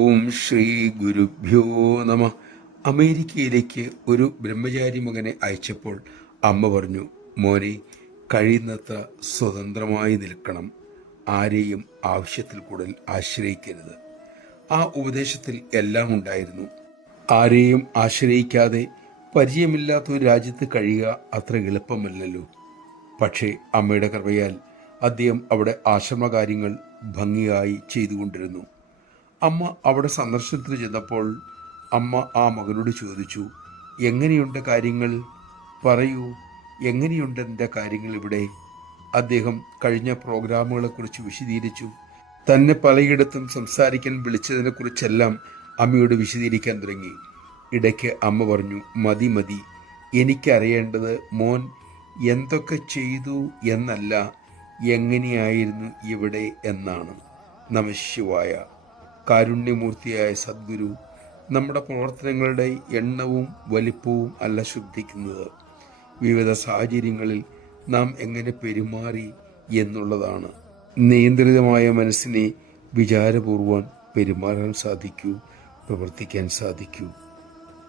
ഓം ശ്രീ ഗുരുഭ്യോ നമ. അമേരിക്കയിലേക്ക് ഒരു ബ്രഹ്മചാരി മകനെ അയച്ചപ്പോൾ അമ്മ പറഞ്ഞു, മോനെ, കഴിയുന്നത്ര സ്വതന്ത്രമായി നിൽക്കണം, ആരെയും ആവശ്യത്തിൽ കൂടുതൽ ആശ്രയിക്കരുത്. ആ ഉപദേശത്തിൽ എല്ലാം ഉണ്ടായിരുന്നു. ആരെയും ആശ്രയിക്കാതെ പരിചയമില്ലാത്ത ഒരു രാജ്യത്ത് കഴിയുക അത്ര എളുപ്പമല്ലല്ലോ. പക്ഷേ അമ്മയുടെ കൃപയാൽ അദ്ദേഹം അവിടെ ആശ്രമകാര്യങ്ങൾ ഭംഗിയായി ചെയ്തുകൊണ്ടിരുന്നു. അമ്മ അവിടെ സന്ദർശനത്തിന് ചെന്നപ്പോൾ അമ്മ ആ മകനോട് ചോദിച്ചു, എങ്ങനെയുണ്ട് കാര്യങ്ങൾ? പറയൂ, എങ്ങനെയുണ്ട് എൻ്റെ കാര്യങ്ങൾ ഇവിടെ? അദ്ദേഹം കഴിഞ്ഞ പ്രോഗ്രാമുകളെക്കുറിച്ച് വിശദീകരിച്ചു. തന്നെ പലയിടത്തും സംസാരിക്കാൻ വിളിച്ചതിനെക്കുറിച്ചെല്ലാം അമ്മയോട് വിശദീകരിക്കാൻ തുടങ്ങി. ഇടയ്ക്ക് അമ്മ പറഞ്ഞു, മതി മതി, എനിക്കറിയേണ്ടത് മോൻ എന്തൊക്കെ ചെയ്തു എന്നല്ല, എങ്ങനെയായിരുന്നു ഇവിടെ എന്നാണ്. നമഃശിവായ. കാരുണ്യമൂർത്തിയായ സദ്ഗുരു നമ്മുടെ പ്രവർത്തനങ്ങളുടെ എണ്ണവും വലിപ്പവും അല്ല ശ്രദ്ധിക്കുന്നത്, വിവിധ സാഹചര്യങ്ങളിൽ നാം എങ്ങനെ പെരുമാറി എന്നുള്ളതാണ്. നിയന്ത്രിതമായ മനസ്സിനെ വിചാരപൂർവ്വം പെരുമാറാൻ സാധിക്കൂ, പ്രവർത്തിക്കാൻ സാധിക്കൂ.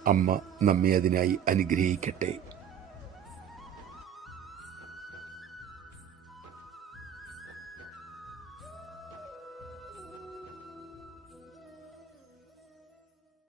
അമ്മ നമ്മെ അതിനായി അനുഗ്രഹിക്കട്ടെ.